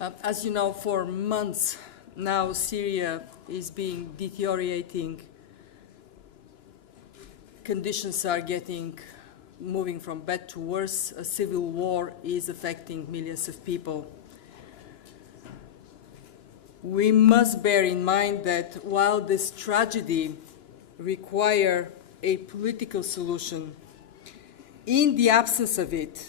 As you know, for months now, Syria is being deteriorating. Conditions are moving from bad to worse. A civil war is affecting millions of people. We must bear in mind that while this tragedy requires a political solution, in the absence of it,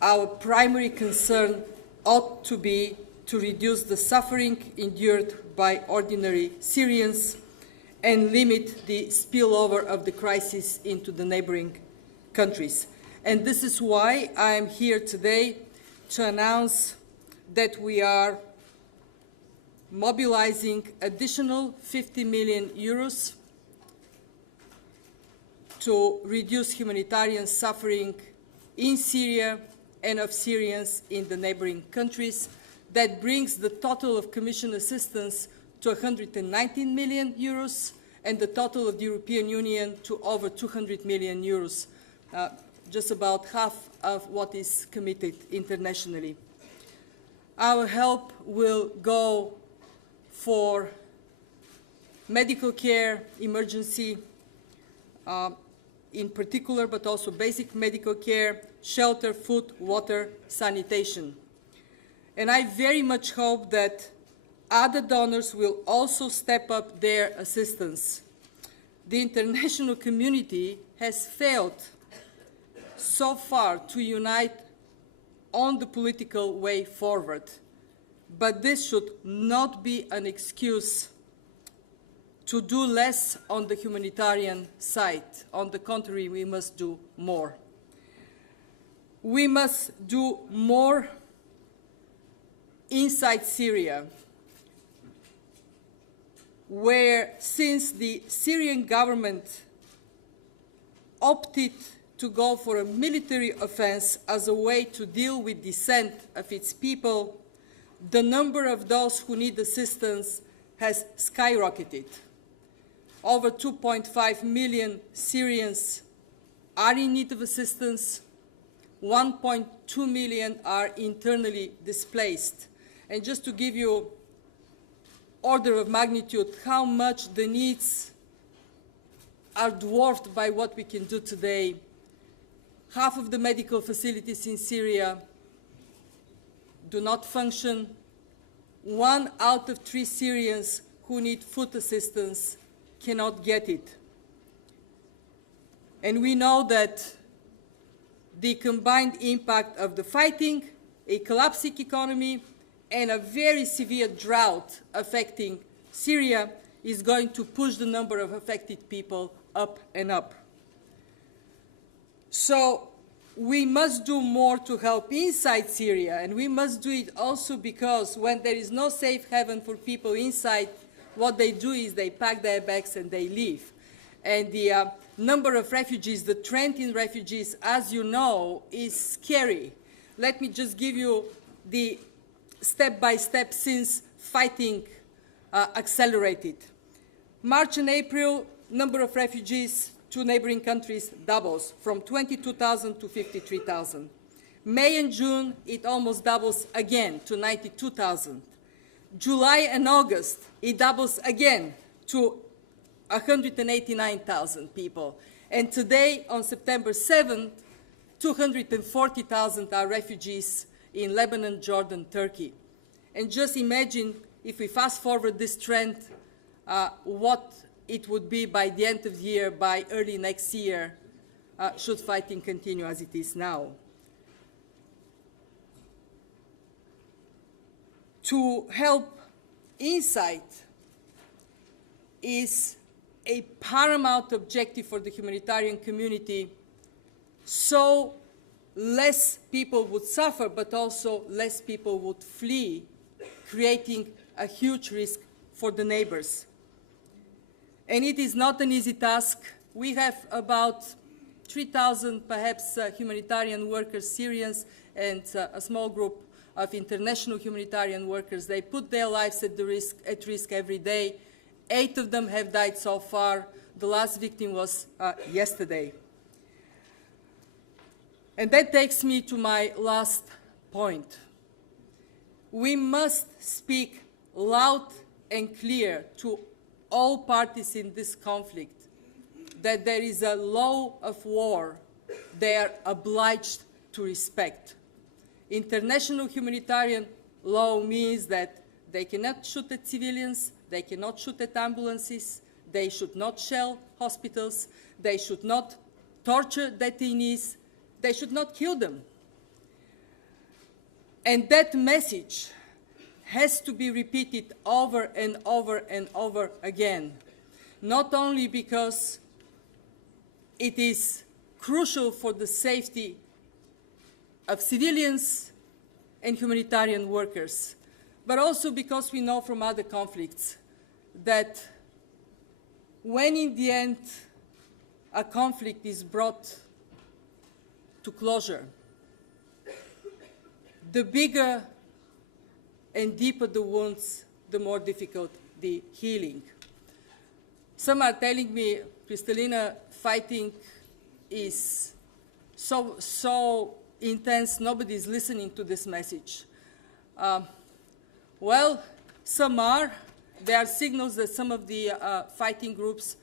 our primary concern ought to be to reduce the suffering endured by ordinary Syrians and limit the spillover of the crisis into the neighboring countries. And this is why I am here today to announce that we are mobilizing additional 50 million euros to reduce humanitarian suffering in Syria and of Syrians in the neighboring countries. That brings the total of Commission assistance to 119 million euros and the total of the European Union to over 200 million euros, just about half of what is committed internationally. Our help will go for medical care, emergency in particular, but also basic medical care, shelter, food, water, sanitation. And I very much hope that other donors will also step up their assistance. The international community has failed so far to unite on the political way forward. But this should not be an excuse to do less on the humanitarian side. On the contrary, we must do more. We must do more inside Syria, where since the Syrian government opted to go for a military offense as a way to deal with dissent of its people, the number of those who need assistance has skyrocketed. Over 2.5 million Syrians are in need of assistance. 1.2 million are internally displaced. And just to give you order of magnitude how much the needs are dwarfed by what we can do today, half of the medical facilities in Syria do not function. 1 out of 3 Syrians who need food assistance cannot get it. And we know that the combined impact of the fighting, a collapsing economy, and a very severe drought affecting Syria is going to push the number of affected people up and up. So we must do more to help inside Syria, and we must do it also because when there is no safe haven for people inside, what they do is they pack their bags and they leave. And the number of refugees, the trend in refugees, as you know, is scary. Let me just give you the step-by-step since fighting accelerated. March and April, number of refugees to neighboring countries doubles from 22,000 to 53,000. May and June, it almost doubles again to 92,000. July and August, it doubles again to 189,000 people. And today, on September 7th, 240,000 are refugees in Lebanon, Jordan, Turkey. And just imagine if we fast forward this trend, what it would be by the end of the year, by early next year, should fighting continue as it is now. To help inside is a paramount objective for the humanitarian community, so less people would suffer, but also less people would flee, creating a huge risk for the neighbors. And it is not an easy task. We have about 3,000 perhaps humanitarian workers, Syrians, and a small group of international humanitarian workers. They put their lives at risk every day. 8 of them have died so far. The last victim was yesterday. And that takes me to my last point. We must speak loud and clear to all parties in this conflict that there is a law of war they are obliged to respect. International humanitarian law means that they cannot shoot at civilians, they cannot shoot at ambulances, they should not shell hospitals, they should not torture detainees, they should not kill them. And that message has to be repeated over and over and over again, not only because it is crucial for the safety of civilians and humanitarian workers, but also because we know from other conflicts that when in the end a conflict is brought to closure, the bigger and deeper the wounds, the more difficult the healing. Some are telling me, Kristalina, fighting is so intense, nobody's listening to this message. Well, some are. There are signals that some of the fighting groups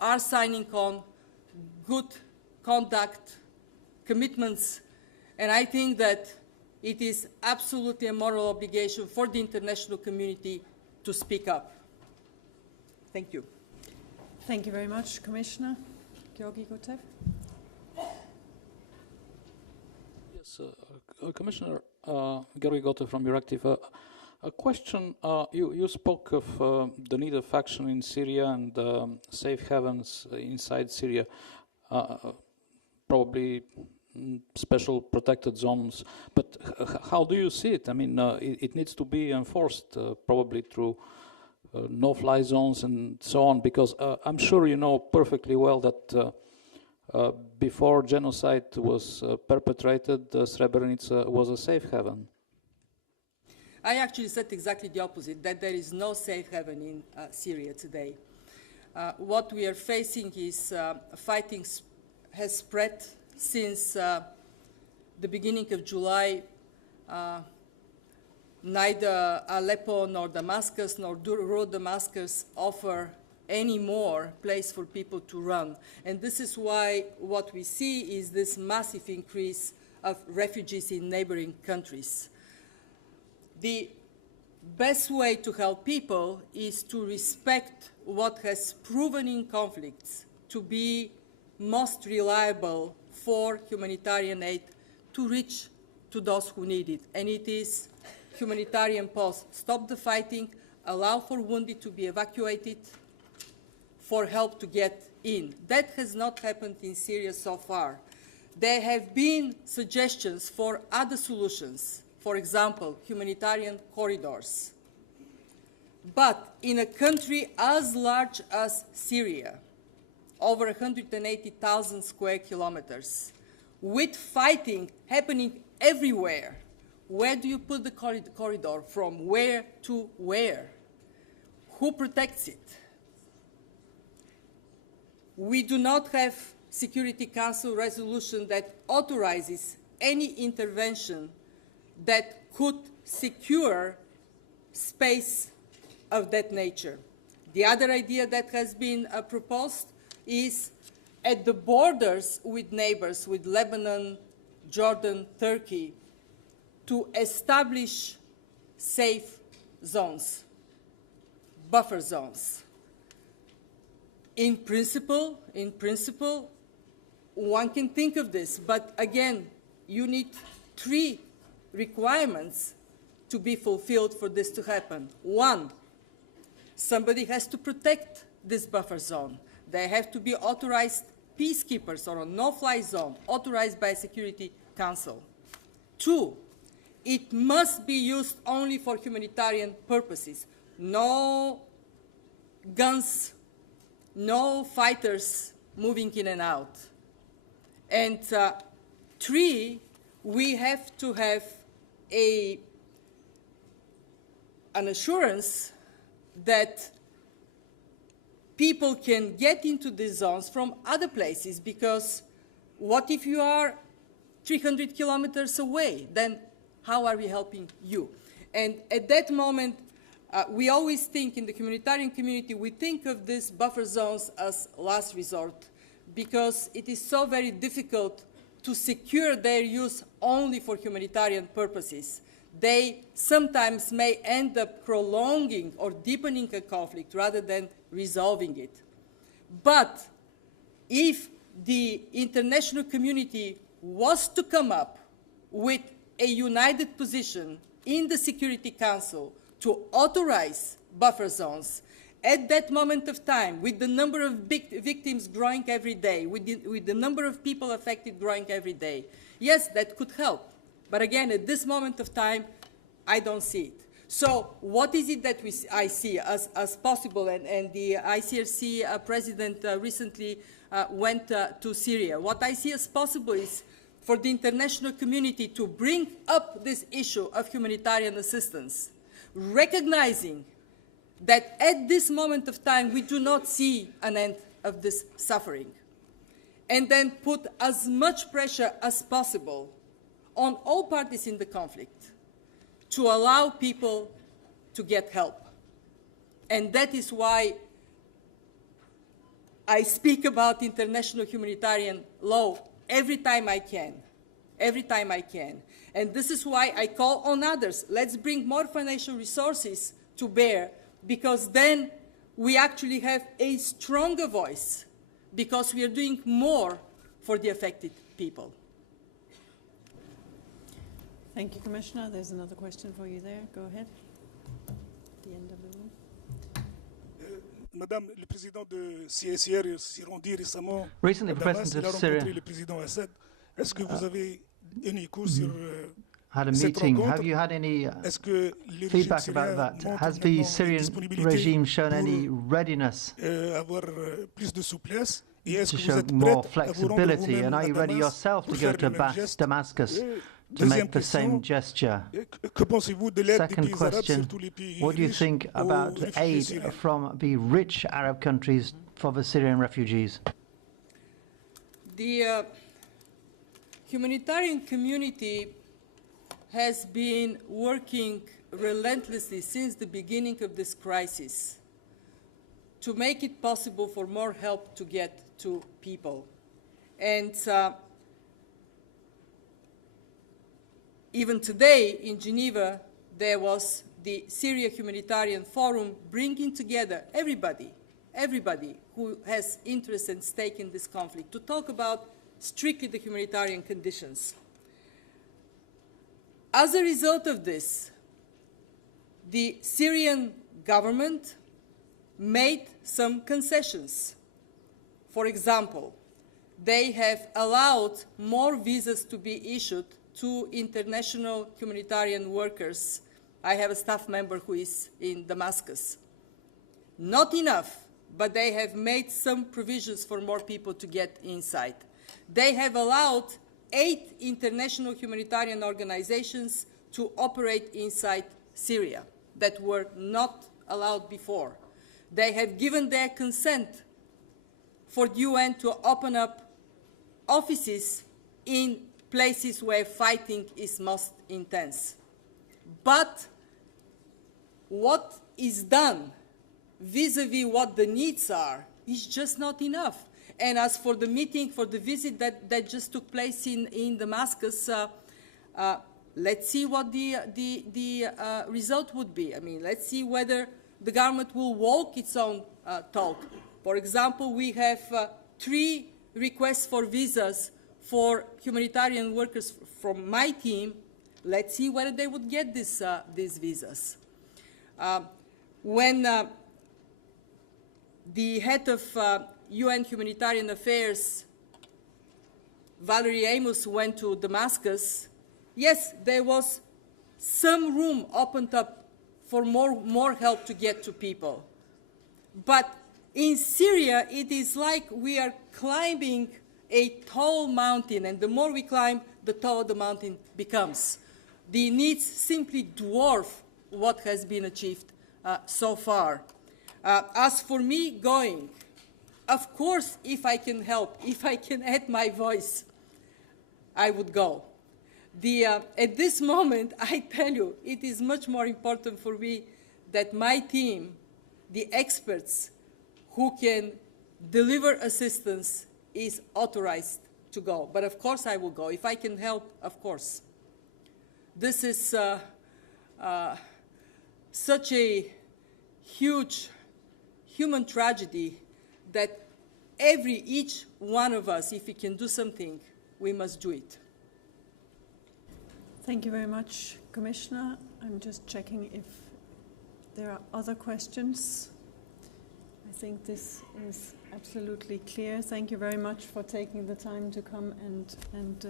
are signing on good conduct commitments, and I think that it is absolutely a moral obligation for the international community to speak up. Thank you. Thank you very much, Commissioner. Georgieva. Yes, Commissioner Georgieva from Euractiv. A question, you spoke of the need of action in Syria and safe havens inside Syria, probably special protected zones, but how do you see it? I mean, it needs to be enforced probably through no-fly zones and so on, because I'm sure you know perfectly well that before genocide was perpetrated, Srebrenica was a safe haven. I actually said exactly the opposite, that there is no safe haven in Syria today. What we are facing is fighting has spread since the beginning of July. Neither Aleppo nor Damascus nor rural Damascus offer any more place for people to run. And this is why what we see is this massive increase of refugees in neighboring countries. The best way to help people is to respect what has proven in conflicts to be most reliable for humanitarian aid to reach to those who need it. And it is humanitarian pause. Stop the fighting, allow for wounded to be evacuated, for help to get in. That has not happened in Syria so far. There have been suggestions for other solutions, for example, humanitarian corridors. But in a country as large as Syria, over 180,000 square kilometers, with fighting happening everywhere, where do you put the corridor? From where to where? Who protects it? We do not have Security Council resolution that authorizes any intervention that could secure space of that nature. The other idea that has been proposed is at the borders with neighbors, with Lebanon, Jordan, Turkey, to establish safe zones, buffer zones. In principle, one can think of this, but again, you need 3 requirements to be fulfilled for this to happen. 1, somebody has to protect this buffer zone. They have to be authorized peacekeepers or a no-fly zone authorized by Security Council. 2, it must be used only for humanitarian purposes. No guns, no fighters moving in and out. And 3, we have to have an assurance that people can get into these zones from other places, because what if you are 300 kilometers away? Then how are we helping you? And at that moment, we always think in the humanitarian community, we think of these buffer zones as last resort because it is so very difficult to secure their use only for humanitarian purposes. They sometimes may end up prolonging or deepening a conflict rather than resolving it. But if the international community was to come up with a united position in the Security Council to authorize buffer zones, at that moment of time, with the number of victims growing every day, with the number of people affected growing every day, yes, that could help. But again, at this moment of time, I don't see it. So what is it that I see as possible? And the ICRC president recently went to Syria. What I see as possible is for the international community to bring up this issue of humanitarian assistance, recognizing that at this moment of time we do not see an end of this suffering, and then put as much pressure as possible on all parties in the conflict to allow people to get help. And that is why I speak about international humanitarian law every time I can, every time I can. And this is why I call on others, let's bring more financial resources to bear, because then we actually have a stronger voice, because we are doing more for the affected people. Thank you, Commissioner. There's another question for you there. Go ahead. At the end of the room. Madame, le président de CICR s'est rendu récemment Recently, à the Damas, president il a of Syria rencontré le président Assad. Est-ce que vous avez un écho sur had a cette meeting. rencontre? Have you had any Est-ce que le régime feedback syrien about that? montre Has the maintenant une Syrian disponibilité regime shown pour, any readiness avoir plus de souplesse? Et est-ce to que vous show êtes more prête à vous rendre flexibility? vous-même And are à you ready Damas yourself pour to faire go to le même geste? Damascus to Deuxième make the same question, gesture? que pensez-vous de l'aide des Second pays arabes, question, surtout les pays what do you riches, think aux about réfugiés aid syriens? from the rich Arab countries for the Syrian refugees? The humanitarian community has been working relentlessly since the beginning of this crisis to make it possible for more help to get to people. And even today in Geneva, there was the Syria Humanitarian Forum bringing together everybody who has interest and stake in this conflict to talk about strictly the humanitarian conditions. As a result of this, the Syrian government made some concessions. For example, they have allowed more visas to be issued to international humanitarian workers. I have a staff member who is in Damascus. Not enough, but they have made some provisions for more people to get inside. They have allowed 8 international humanitarian organizations to operate inside Syria that were not allowed before. They have given their consent for the UN to open up offices in places where fighting is most intense. But what is done vis-a-vis what the needs are is just not enough. And as for the meeting, for the visit that just took place in Damascus, let's see what the result would be. I mean, let's see whether the government will walk its own talk. For example, we have 3 requests for visas for humanitarian workers from my team. Let's see whether they would get these visas. When the head of UN Humanitarian Affairs, Valerie Amos, went to Damascus, yes, there was some room opened up for more help to get to people. But in Syria, it is like we are climbing a tall mountain, and the more we climb, the taller the mountain becomes. The needs simply dwarf what has been achieved so far. As for me going, of course, if I can help, if I can add my voice, I would go. At this moment, I tell you, it is much more important for me that my team, the experts who can deliver assistance, is authorized to go. But of course I will go. If I can help, of course. This is such a huge human tragedy that each one of us, if we can do something, we must do it. Thank you very much, Commissioner. I'm just checking if there are other questions. I think this is absolutely clear. Thank you very much for taking the time to come and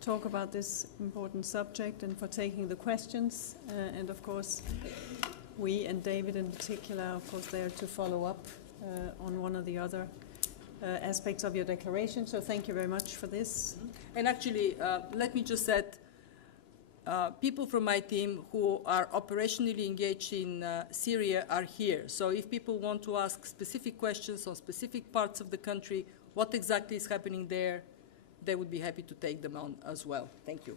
talk about this important subject and for taking the questions. And of course, we and David in particular, of course, there to follow up on one or the other aspects of your declaration. So thank you very much for this. And actually, let me just add, people from my team who are operationally engaged in Syria are here. So if people want to ask specific questions on specific parts of the country, what exactly is happening there, they would be happy to take them on as well. Thank you.